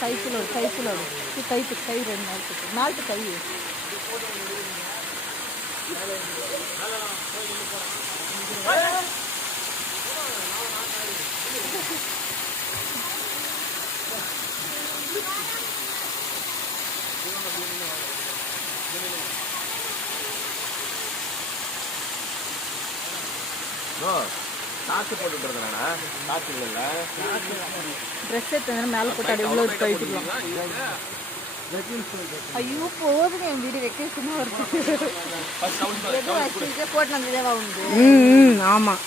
Cycle கை 2 நாளுக்கு கை காற்று போட்டுட்டு இருந்தானா காற்று இல்ல ட்ரெஸ் எடுத்து மேலே போட்டு அப்படி உள்ள கழிச்சுக்கலாம். ஐயோ போதுங்க என் வீடு வெக்கேஷனாக வருது. போட்டு அந்த தேவா உண்டு. ஆமாம்